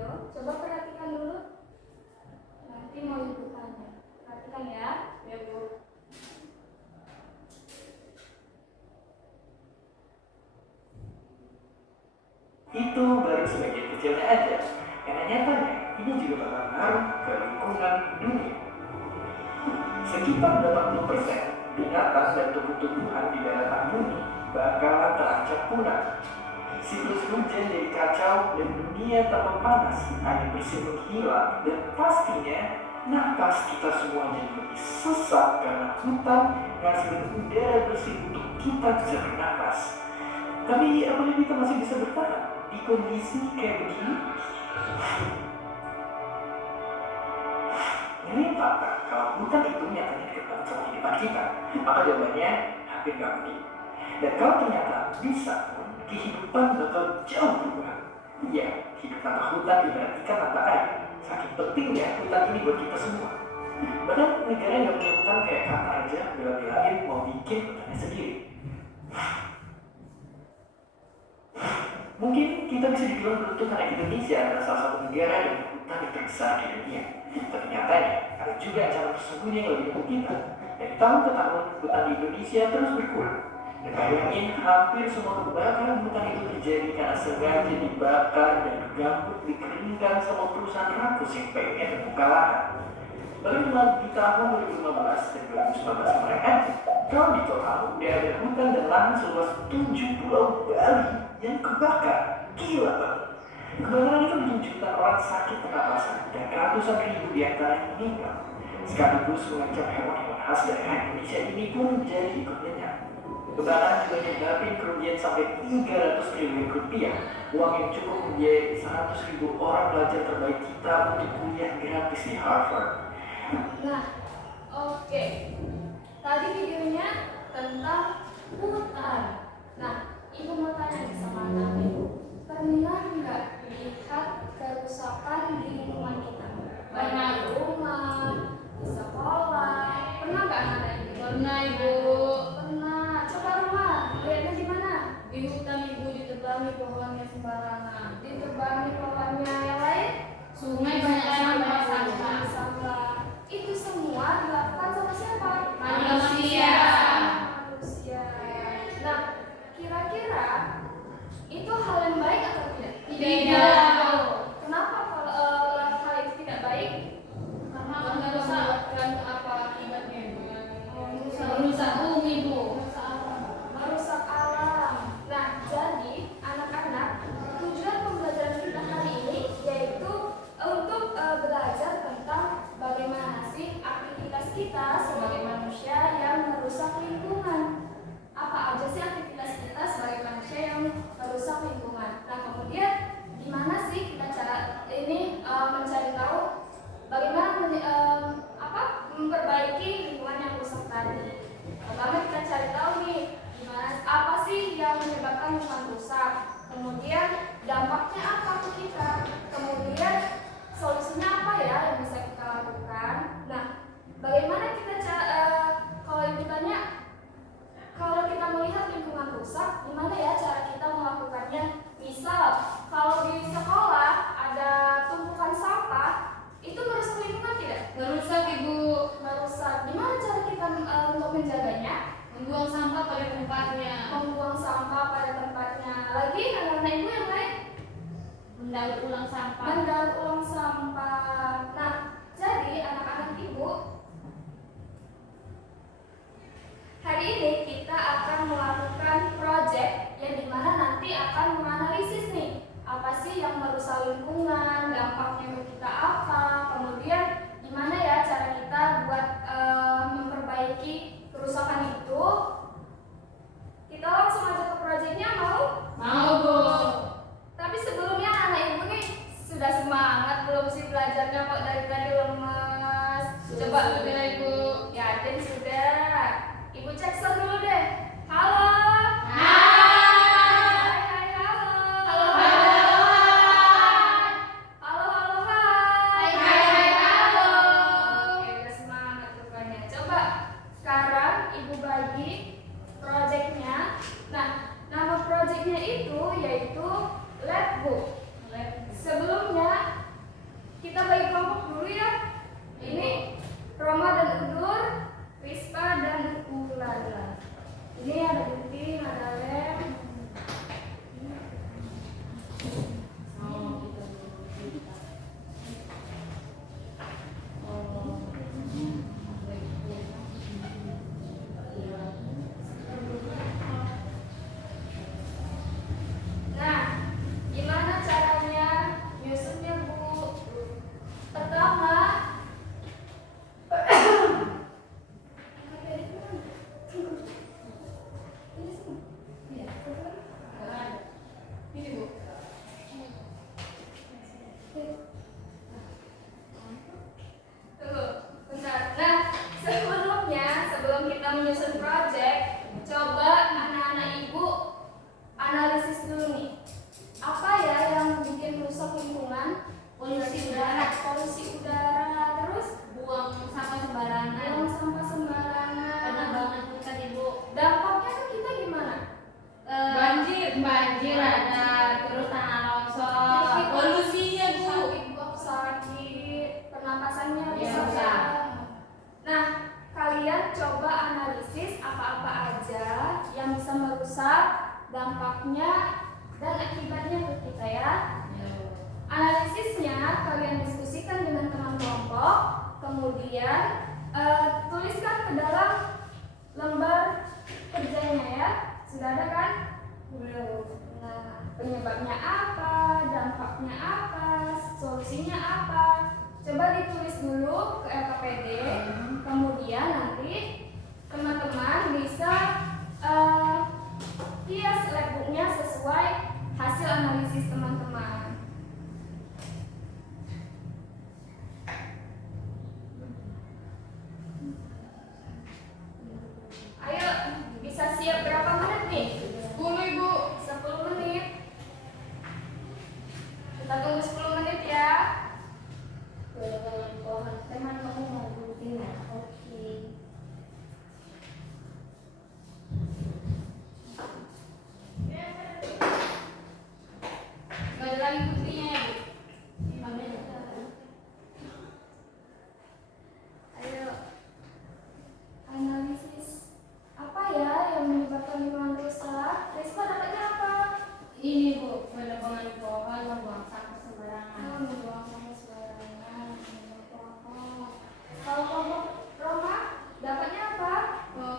video, coba perhatikan dulu. Nanti mau ibu tanya. Perhatikan ya. Ya, Bu. Itu baru sebagian kecilnya aja, karena nyatanya ini juga berpengaruh ke lingkungan dunia. Sekitar 80% binatang dan tumbuh-tumbuhan di daratan bumi bakalan terancam punah. Siklus hujan jadi kacau dan dunia tambah panas, air bersih menghilang, dan pastinya napas kita semua jadi lebih sesak karena hutan ngasih udara bersih untuk kita cari napas. Tapi apakah kita masih bisa bertahan di kondisi kayak begini? Ini fakta kalau hutan itu nyatanya dekat banget sama kehidupan kita. Maka jawabannya hampir nggak mungkin. Dan kalau ternyata bisa, kehidupan bakal jauh berubah. Iya, hidup tanpa hutan ibarat ikan tanpa air. Saking pentingnya hutan ini buat kita semua. Bahkan negara yang punya hutan kayak Qatar aja bela-belain mau bikin hutannya sendiri. Mungkin kita bisa dibilang beruntung karena Indonesia adalah salah satu negara dengan hutan yang terbesar di dunia. Tapi nyatanya, ada juga ancaman tersembunyi yang lebih dari kita. Dari tahun ke tahun, hutan di Indonesia terus berkurang. Dan bayangin, hampir semua kebakaran hutan itu terjadi karena sengaja dibakar dan bergambut dikeringkan sama perusahaan rakus yang pengen membuka lahan. Bahkan cuma di tahun 2015 dan 2019 kemarin aja, kalau di total udah ada hutan dan lahan seluas 7 pulau Bali yang kebakar. Gila banget. Kebakaran itu bikin jutaan orang sakit pernapasan dan ratusan ribu di antaranya meninggal. Sekaligus mengancam hewan-hewan khas daerah Indonesia ini pun jadi ikut lenyap. Kebakaran juga nyebabin kerugian sampai 300 triliun rupiah, uang yang cukup membiayai 100.000 orang pelajar terbaik kita untuk kuliah gratis di Harvard. Nah, oke. Tadi videonya tentang hutan. Nah, ibu mau tanya nih sama anak ibu. Pernah nggak lihat kerusakan di lingkungan kita? Banyak rumah, di sekolah. Pernah nggak anak ibu? Pernah, Ibu. Pernah. Coba rumah, lihatnya di mana? Di hutan, Ibu, ditebangi pohonnya sembarangan. Ditebangi pohonnya. Yang lain? Sungai banyak sampah. Sampah. Itu semua dilakukan sama siapa? Manusia. Manusia. Nah, kira-kira itu hal yang baik atau tidak? Tidak. Kenapa hal itu tidak baik? Karena akan menyebabkan apa akibatnya? Merusak bumi, Bu. Merusak alam. Nah, jadi anak-anak, tujuan pembelajaran kita hari ini yaitu untuk belajar tentang bagaimana sih aktivitas kita sebagai manusia yang merusak lingkungan. Apa aja sih aktivitas kita sebagai manusia yang merusak lingkungan? Nah, kemudian gimana sih kita cara ini mencari tahu bagaimana memperbaiki lingkungan yang rusak tadi. Pertama kita cari tahu nih gimana apa sih yang menyebabkan lingkungan rusak. Kemudian dampaknya apa ke kita? Kemudian solusinya apa ya yang bisa kita lakukan? Nah, bagaimana kita kalau ibu tanya, kalau kita melihat lingkungan rusak, gimana ya cara kita melakukannya? Misal, kalau di sekolah ada tumpukan sampah, itu merusak lingkungan tidak? Merusak, Ibu. Merusak. Gimana cara kita untuk menjaganya? Membuang sampah pada tempatnya. Membuang sampah pada tempatnya. Lagi anak-anak ibu yang lain? Mendaur ulang sampah. Mendaur ulang sampah. Nah, jadi anak-anak ibu, hari ini kita akan melakukan project yang dimana nanti akan menganalisis nih apa sih yang merusak lingkungan, dampaknya ke kita apa, kemudian gimana ya cara kita buat memperbaiki kerusakan itu. Kita langsung aja ke projectnya, mau? Mau, Bu. Tapi sebelumnya anak ibu nih sudah semangat belum sih belajarnya, kok dari tadi lemes? Coba Sudah, Ibu. yakin sudah. Ibu cek sound dulu deh. Halo. Hai. Hai, halo. Halo, hai. Halo, hai. Hai, halo. Oke, udah semangat rupanya. Coba sekarang ibu bagi projectnya. Nah, nama projectnya itu yaitu lab book. Sebelumnya dampaknya dan akibatnya ke kita ya. Analisisnya kalian diskusikan dengan teman kelompok, kemudian tuliskan ke dalam lembar kerjanya ya. Sudah ada kan? Belum. Nah, penyebabnya apa, dampaknya apa, solusinya apa? Coba ditulis dulu ke LKPD, kemudian nanti teman-teman bisa hias labbooknya sesuai hasil analisis teman-teman. Ayo, bisa siap berapa menit nih? 10 Ibu. 10 menit. Kita tunggu 10 menit ya. Teman kamu mau rutin ya? Oke. Gak ada lagi buktinya ya Bu? Amin. Ayo, analisis apa ya yang menyebabkan lingkungan rusak? Risma dapatnya apa? Ini Bu, penebangan pohon, membuang sampah sembarangan. Membuang sampah sembarangan, membuang pohon. Kalau kelompok Roma dapatnya apa?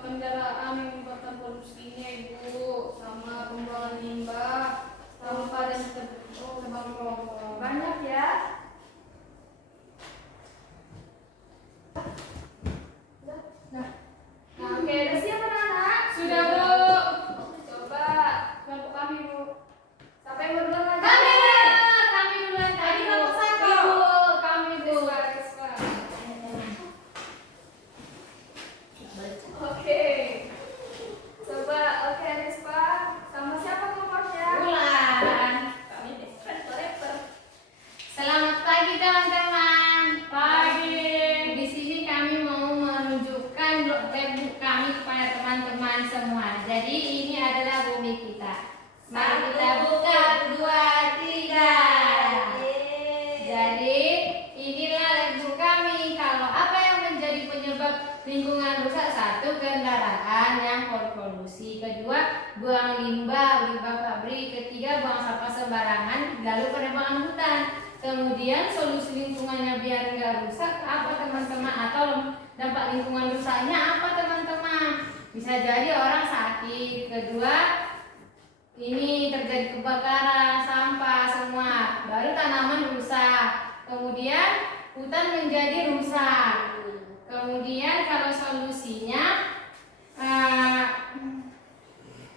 Kendaraan yang menyebabkan polusinya Ibu, sama pembuangan limbah, sampah dan tebang kelompok. Banyak ya. Nah, oke, udah siap anak-anak? Sudah Bu. Coba Kelompok kami Bu. siapa yang berdua lagi? Kami duluan tadi kelompok satu. Ibu, kami Bu. Risma. Oke. Coba oke Risma. Sama siapa kelompoknya? Bulan. Kami best friend forever. Selamat pagi teman-teman. Pagi. Di sini kami mau menunjukkan labbook kami kepada teman-teman semua. Jadi ini adalah bumi kita. Mari kita buka 2, 3. Jadi inilah labbook kami. Kalau apa yang menjadi penyebab lingkungan rusak? 1, kendaraan yang polusi. 2, buang limbah pabrik. 3, buang sampah sembarangan. Lalu penebangan hutan. Kemudian solusi lingkungannya biar nggak rusak apa teman-teman? Atau dampak lingkungan rusaknya apa teman-teman? Bisa jadi orang sakit. 2, ini terjadi kebakaran, sampah semua. Baru tanaman rusak. Kemudian hutan menjadi rusak. Kemudian kalau solusinya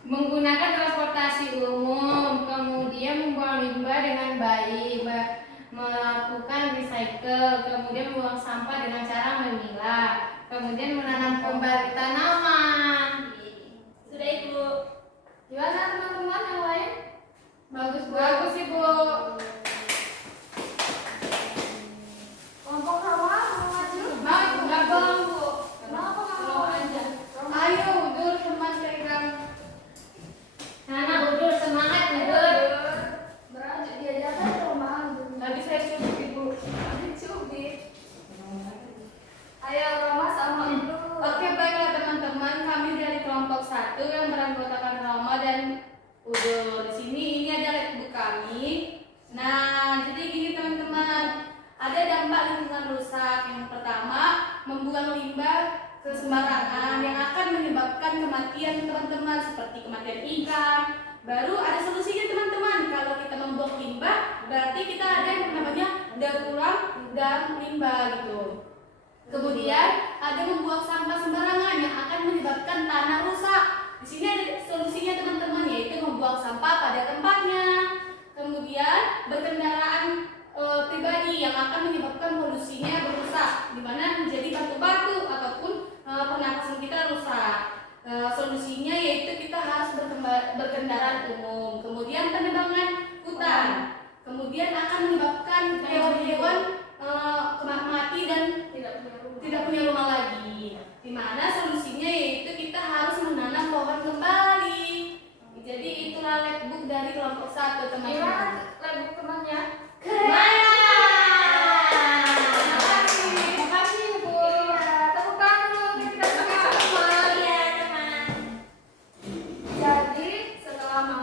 menggunakan transportasi umum, kemudian membuang limbah dengan baik, melakukan recycle, kemudian membuang sampah dengan cara memilah, kemudian menanam kembali tanaman. Sudah Ibu. Gimana teman-teman yang lain? Bagus Ibu. Kelompok Roma mau maju? Nggak boleh Bu. Kenapa kamu mau aja? Ayo udur teman telegram. Anak udur semangat udur. Beranjak diajarkan Roma. Tadi saya suruh Ibu. Cubit. Ayo Roma sama Ibu. Oke baiklah teman-teman, kami dari kelompok 1 yang beranggotakan Roma dan Udur. Di sini ini ada labbook kami. Nah, jadi gini teman-teman, ada dampak lingkungan rusak. Yang pertama, membuang limbah sembarangan yang akan menyebabkan kematian teman-teman seperti kematian ikan. Baru ada solusinya teman-teman. Kalau kita membuang limbah, berarti kita ada yang namanya daur ulang dan limbah gitu. Kemudian ada membuang sampah sembarangan yang akan menyebabkan tanah rusak. Di sini ada solusinya teman-teman, yaitu membuang sampah pada tempatnya. Kemudian berkendaraan pribadi yang akan menyebabkan polusinya berusak, di mana menjadi batu-batu ataupun pernapasan kita rusak. Solusinya yaitu kita harus berkendaraan umum. Kemudian penebangan hutan. Kemudian akan menyebabkan hewan-hewan mati dan tidak punya rumah lagi. Di mana solusinya yaitu kita harus menanam pohon kembali. Jadi itulah labbook dari kelompok 1 teman-teman. Gimana labbook temannya? Makasih Bu. Iya, tepuk tangan dulu untuk kita semua. Iya teman. Jadi setelah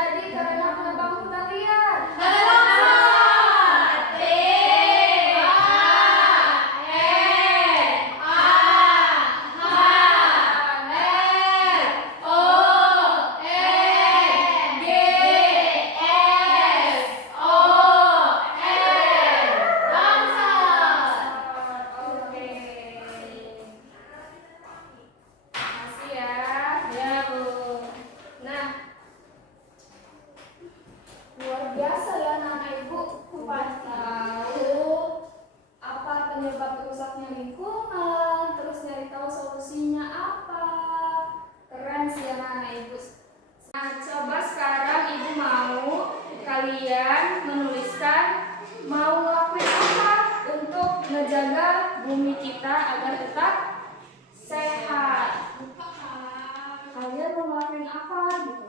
terjadi karena penebang hutan liar? Ada longsor. T A N A H R O N G S O N. Longsor. Oke. Makasih ya. Ya, Bu. Nah, luar biasa ya anak ibu. Kupas tahu apa penyebab rusaknya lingkungan, terus nyari tahu solusinya apa. Keren sih ya anak ibu. Nah, coba sekarang ibu mau kalian menuliskan mau ngelakuin apa untuk menjaga bumi kita agar tetap sehat. Kalian mau ngelakuin apa gitu?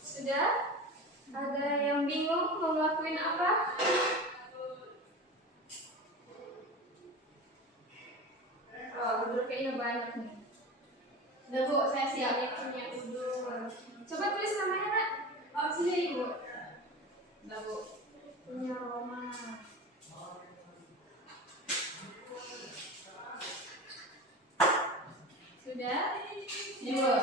Sudah? Ada yang bingung mau ngelakuin apa? Oh, udah kayaknya banyak nih. Udah, Bu, saya siap. Yang punya udur. Coba tulis namanya, Nak. Oh, sini, Bu. Udah, Bu. Punya Roma. Sudah? Ini, Bu.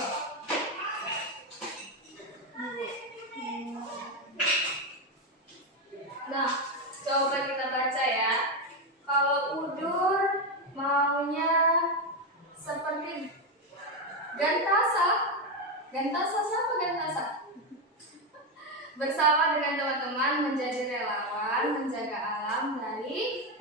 Nah, coba kita baca ya. Kalau udur maunya seperti Gantasa. Gantasa siapa Gantasa? Bersama dengan teman-teman menjadi relawan menjaga alam dari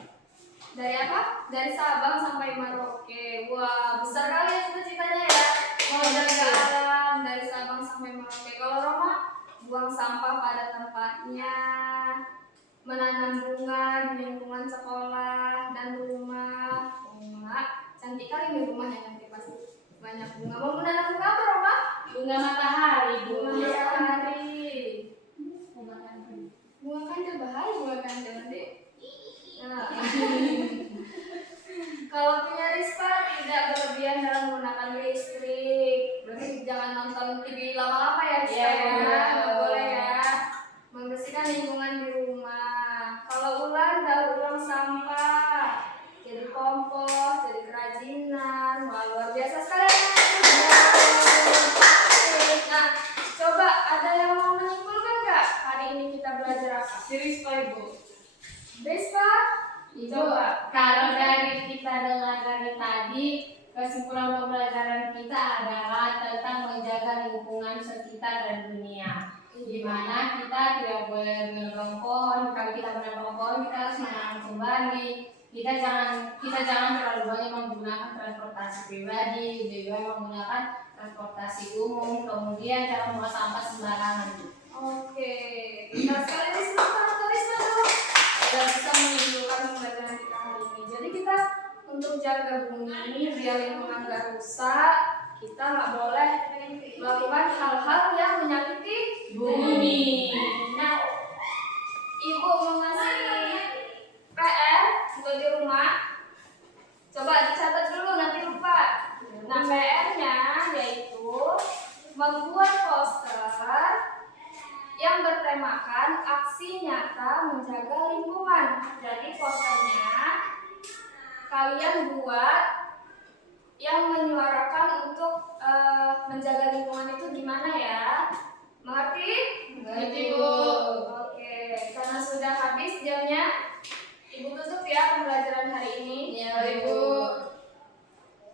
apa? Dari Sabang sampai Merauke. Wah, besar kali ya cita-citanya ya. Menjaga alam dari Sabang sampai Merauke. Kalau Roma, buang sampah pada tempatnya, menanam bunga di lingkungan sekolah dan rumah. Bunga, cantik kali nih rumahnya nanti pasti banyak bunga. Mau menanam bunga apa Roma? Bunga matahari, Bu. Bunga matahari. Bunga kancil bahaya bunga kancil nanti. Nah. Kalau punya Rispa tidak berlebihan dalam menggunakan listrik. Berarti jangan nonton TV lama-lama ya Rispa Iya, ya. Bu. Nggak boleh ya. Membersihkan lingkungan di rumah. Kalau ulang, daur ulang sampah. Jadi kompos, jadi kerajinan. Wah, luar biasa sekali. Nah, coba ada yang mau menyimpulkan nggak? Hari ini kita belajar apa? Series Pak, Bu. Rispa, Coba, kalau dari kita dengar dari tadi, kesimpulan pembelajaran kita adalah tentang menjaga lingkungan sekitar dan dunia. Di mana kita tidak boleh menebang pohon. Kalau kita menebang pohon, kita harus menanam kembali. Kita jangan terlalu banyak menggunakan transportasi pribadi, lebih banyak menggunakan transportasi umum. Kemudian jangan membuang sampah sembarangan. oke. Kita sekali Risma, Risma dulu. Dan bisa menunjukkan pembelajaran kita hari ini. Jadi kita untuk jaga bumi biar lingkungan nggak rusak, kita nggak boleh melakukan hal-hal yang menyakiti Bumi. Nah, ibu mau ngasih PR untuk di rumah. Coba dicatat dulu nanti lupa. Nah, PR-nya yaitu membuat poster yang bertemakan aksi nyata menjaga lingkungan. Jadi posternya kalian buat yang menyuarakan untuk menjaga lingkungan itu gimana ya? Mengerti? Mengerti, Bu. Oke, karena sudah habis jamnya, Ibu tutup ya pembelajaran hari ini. Ya, Ibu.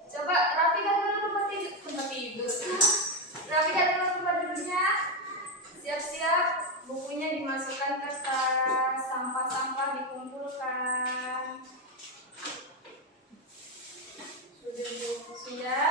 Coba rapikan dulu tempat tidur. Rapikan dulu tempat tidurnya. Siap-siap bukunya dimasukkan ke tas, sampah-sampah dikumpulkan. Sudah.